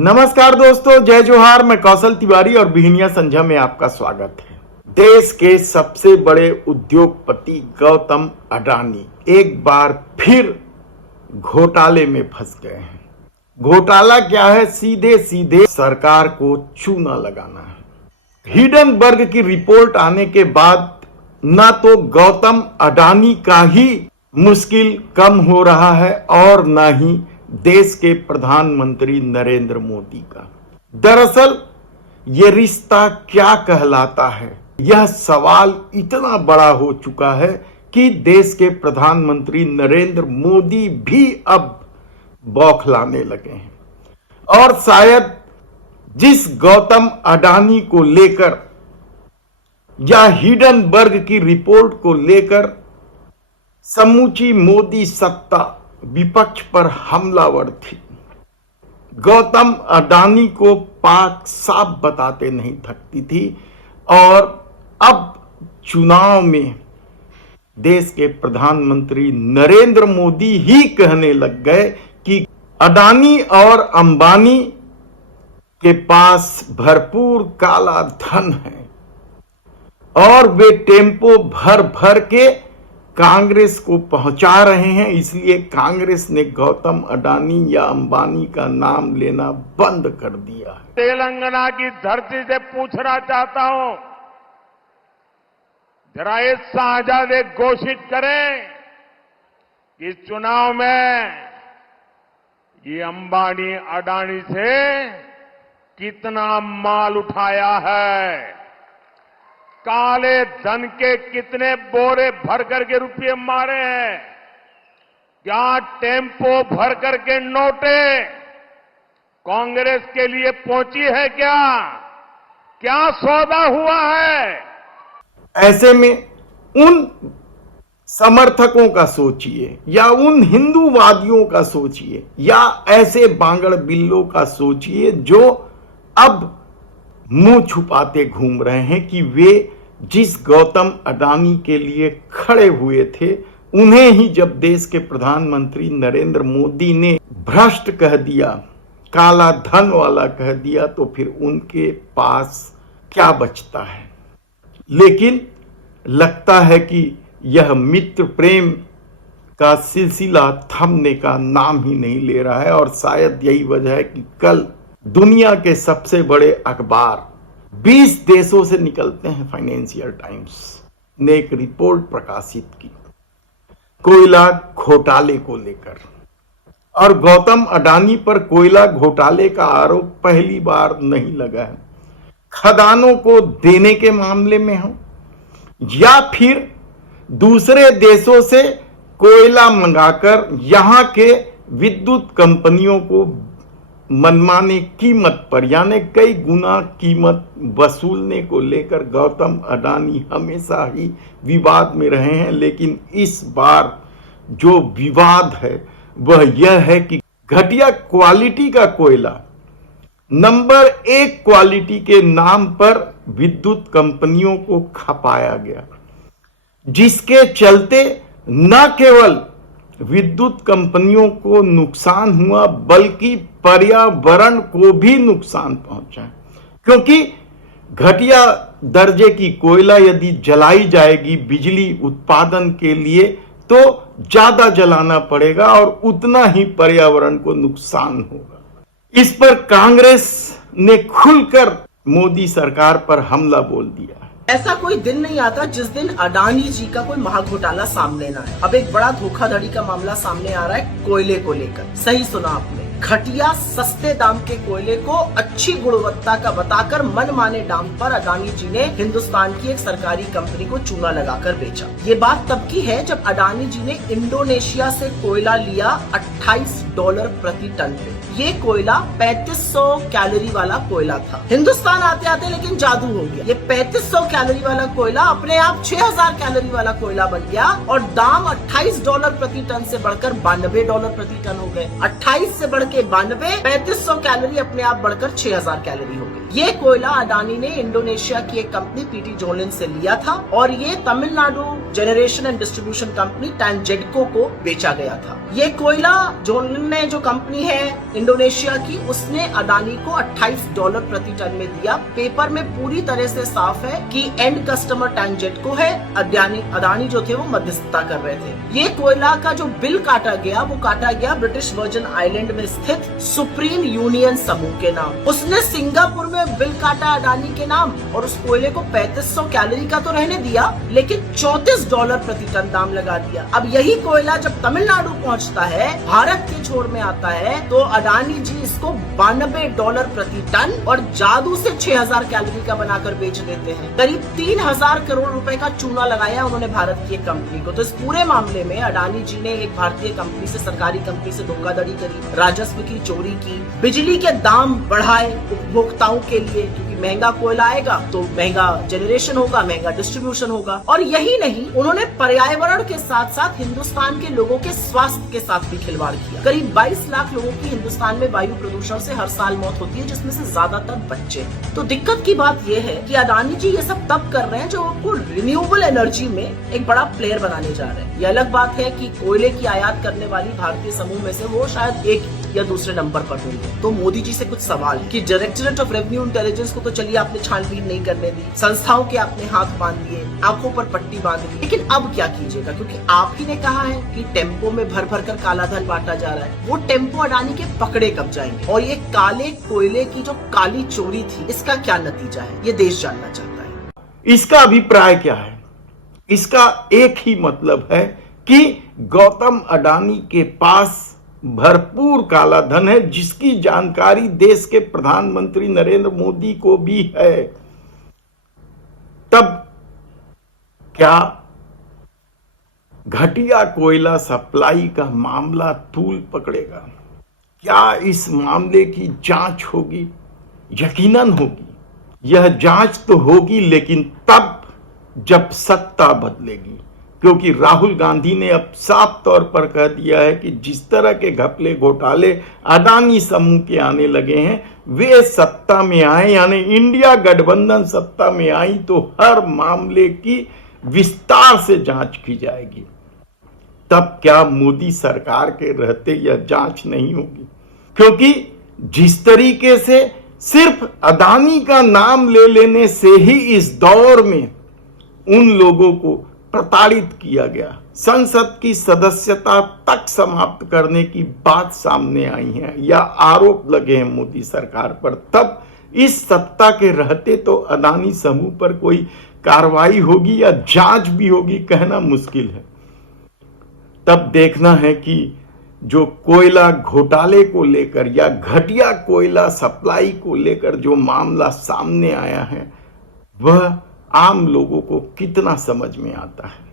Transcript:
नमस्कार दोस्तों, जय जोहार। मैं कौशल तिवारी और बिहनिया संझा में आपका स्वागत है। देश के सबसे बड़े उद्योगपति गौतम अडानी एक बार फिर घोटाले में फंस गए हैं। घोटाला क्या है? सीधे सीधे सरकार को चूना लगाना है। हिडनबर्ग की रिपोर्ट आने के बाद न तो गौतम अडानी का ही मुश्किल कम हो रहा है और न ही देश के प्रधानमंत्री नरेंद्र मोदी का। दरअसल ये रिश्ता क्या कहलाता है, यह सवाल इतना बड़ा हो चुका है कि देश के प्रधानमंत्री नरेंद्र मोदी भी अब बौखलाने लगे हैं। और शायद जिस गौतम अडानी को लेकर या हिडनबर्ग की रिपोर्ट को लेकर समूची मोदी सत्ता विपक्ष पर हमलावर थी, गौतम अडानी को पाक साफ बताते नहीं थकती थी। और अब चुनाव में देश के प्रधानमंत्री नरेंद्र मोदी ही कहने लग गए कि अडानी और अंबानी के पास भरपूर काला धन है और वे टेम्पो भर भर के कांग्रेस को पहुंचा रहे हैं, इसलिए कांग्रेस ने गौतम अडानी या अंबानी का नाम लेना बंद कर दिया है। तेलंगाना की धरती से पूछना चाहता हूं, जरा ये शाहजादे घोषित करें कि इस चुनाव में ये अंबानी अडानी से कितना माल उठाया है, काले धन के कितने बोरे भर करके रुपये मारे हैं, क्या टेम्पो भर करके नोटे कांग्रेस के लिए पहुंची है, क्या सौदा हुआ है। ऐसे में उन समर्थकों का सोचिए या उन हिंदूवादियों का सोचिए या ऐसे बांगड़ बिल्लों का सोचिए जो अब मुंह छुपाते घूम रहे हैं कि वे जिस गौतम अडानी के लिए खड़े हुए थे, उन्हें ही जब देश के प्रधानमंत्री नरेंद्र मोदी ने भ्रष्ट कह दिया, काला धन वाला कह दिया, तो फिर उनके पास क्या बचता है। लेकिन लगता है कि यह मित्र प्रेम का सिलसिला थमने का नाम ही नहीं ले रहा है। और शायद यही वजह है कि कल दुनिया के सबसे बड़े अखबार 20 देशों से निकलते हैं, फाइनेंशियल टाइम्स ने एक रिपोर्ट प्रकाशित की कोयला घोटाले को लेकर। और गौतम अडानी पर कोयला घोटाले का आरोप पहली बार नहीं लगा है। खदानों को देने के मामले में हो या फिर दूसरे देशों से कोयला मंगाकर यहां के विद्युत कंपनियों को मनमाने कीमत पर यानी कई गुना कीमत वसूलने को लेकर गौतम अडानी हमेशा ही विवाद में रहे हैं। लेकिन इस बार जो विवाद है वह यह है कि घटिया क्वालिटी का कोयला नंबर 1 क्वालिटी के नाम पर विद्युत कंपनियों को खपाया गया, जिसके चलते न केवल विद्युत कंपनियों को नुकसान हुआ बल्कि पर्यावरण को भी नुकसान पहुंचा। क्योंकि घटिया दर्जे की कोयला यदि जलाई जाएगी बिजली उत्पादन के लिए तो ज्यादा जलाना पड़ेगा और उतना ही पर्यावरण को नुकसान होगा। इस पर कांग्रेस ने खुलकर मोदी सरकार पर हमला बोल दिया। ऐसा कोई दिन नहीं आता जिस दिन अडानी जी का कोई महाघोटाला सामने ना आए। अब एक बड़ा धोखाधड़ी का मामला सामने आ रहा है कोयले को लेकर। सही सुना आपने, घटिया सस्ते दाम के कोयले को अच्छी गुणवत्ता का बताकर मनमाने दाम पर अडानी जी ने हिंदुस्तान की एक सरकारी कंपनी को चूना लगाकर बेचा। ये बात तब की है जब अडानी जी ने इंडोनेशिया से कोयला लिया $28 प्रति टन पे। ये कोयला 3500 कैलोरी वाला कोयला था। हिंदुस्तान आते आते लेकिन जादू हो गया। ये 3500 कैलोरी वाला कोयला अपने आप 6000 कैलोरी वाला कोयला बन गया और दाम $28 प्रति टन से बढ़कर $92 प्रति टन हो गए। 28 से बढ़ के 92, 3500 कैलोरी अपने आप बढ़कर 6000 कैलोरी हो गई। ये कोयला अडानी ने इंडोनेशिया की एक कंपनी पीटी जोलिन से लिया था और ये Tamil Nadu generation and distribution company TANGEDCO को बेचा गया था। ये कोयला जो कंपनी है इंडोनेशिया की, उसने अडानी को $28 प्रति टन में दिया। पेपर में पूरी तरह से साफ है कि एंड कस्टमर टैंजेडको है, अडानी जो थे वो मध्यस्थता कर रहे थे। ये कोयला का जो बिल काटा गया ब्रिटिश वर्जिन आइलैंड में स्थित सुप्रीम यूनियन समूह के नाम। उसने सिंगापुर में बिल काटा अडानी के नाम और उस कोयले को 3500 कैलोरी का तो रहने दिया, लेकिन $34 प्रति टन दाम लगा दिया। अब यही कोयला जब तमिलनाडु पहुंचता है, भारत के छोर में आता है, तो अडानी जी इसको $92 प्रति टन और जादू से 6000 कैलोरी का बनाकर बेच देते हैं। करीब 3000 करोड़ रुपए का चूना लगाया उन्होंने भारत की एक कंपनी को। तो इस पूरे मामले में अडानी जी ने एक भारतीय कंपनी से, सरकारी कंपनी से धोखाधड़ी करी, राजस्व की चोरी की, बिजली के दाम बढ़ाए उपभोक्ताओं के लिए, क्योंकि महंगा कोयला आएगा तो महंगा जनरेशन होगा, महंगा डिस्ट्रीब्यूशन होगा। और यही नहीं, उन्होंने पर्यावरण के साथ साथ हिंदुस्तान के लोगों के स्वास्थ्य के साथ भी खिलवाड़ किया। करीब 22 लाख लोगों की हिंदुस्तान में वायु प्रदूषण से हर साल मौत होती है, जिसमें से ज्यादातर बच्चे। तो दिक्कत की बात यह है कि अडानी जी ये सब तब कर रहे हैं जो आपको रिन्यूएबल एनर्जी में एक बड़ा प्लेयर बनाने जा रहे हैं। ये अलग बात है कि कोयले की आयात करने वाली भारतीय समूह में से वो शायद एक या दूसरे नंबर पर होंगे। तो मोदी जी से कुछ सवाल है कि डायरेक्टरेट ऑफ रेवेन्यू इंटेलिजेंस को तो चलिए आपने छानबीन नहीं करने दी, संस्थाओं के आपने हाथ बांध दिए, आंखों पर पट्टी बांध दी, लेकिन अब क्या कीजिएगा? क्योंकि आप ही ने कहा है कि टेम्पो में भर भर कर काला धन बांटा जा रहा है। वो टेम्पो अडानी के पकड़े कब जाएंगे? और ये काले कोयले की जो काली चोरी थी, इसका क्या नतीजा है, ये देश जानना चाहता है। इसका अभिप्राय क्या है? इसका एक ही मतलब है कि गौतम अडानी के पास भरपूर काला धन है, जिसकी जानकारी देश के प्रधानमंत्री नरेंद्र मोदी को भी है। तब क्या घटिया कोयला सप्लाई का मामला तूल पकड़ेगा? क्या इस मामले की जांच होगी? यकीनन होगी। यह जांच तो होगी, लेकिन तब जब सत्ता बदलेगी, क्योंकि राहुल गांधी ने अब साफ तौर पर कह दिया है कि जिस तरह के घपले घोटाले अडानी समूह के आने लगे हैं, वे सत्ता में आए, यानी इंडिया गठबंधन सत्ता में आई तो हर मामले की विस्तार से जांच की जाएगी। तब क्या मोदी सरकार के रहते यह जांच नहीं होगी? क्योंकि जिस तरीके से सिर्फ अडानी का नाम ले लेने से ही इस दौर में उन लोगों को प्रताड़ित किया गया, संसद की सदस्यता तक समाप्त करने की बात सामने आई है या आरोप लगे हैं मोदी सरकार पर, तब इस सत्ता के रहते तो अडानी समूह पर कोई कार्रवाई होगी या जांच भी होगी, कहना मुश्किल है। तब देखना है कि जो कोयला घोटाले को लेकर या घटिया कोयला सप्लाई को लेकर जो मामला सामने आया है, वह आम लोगों को कितना समझ में आता है।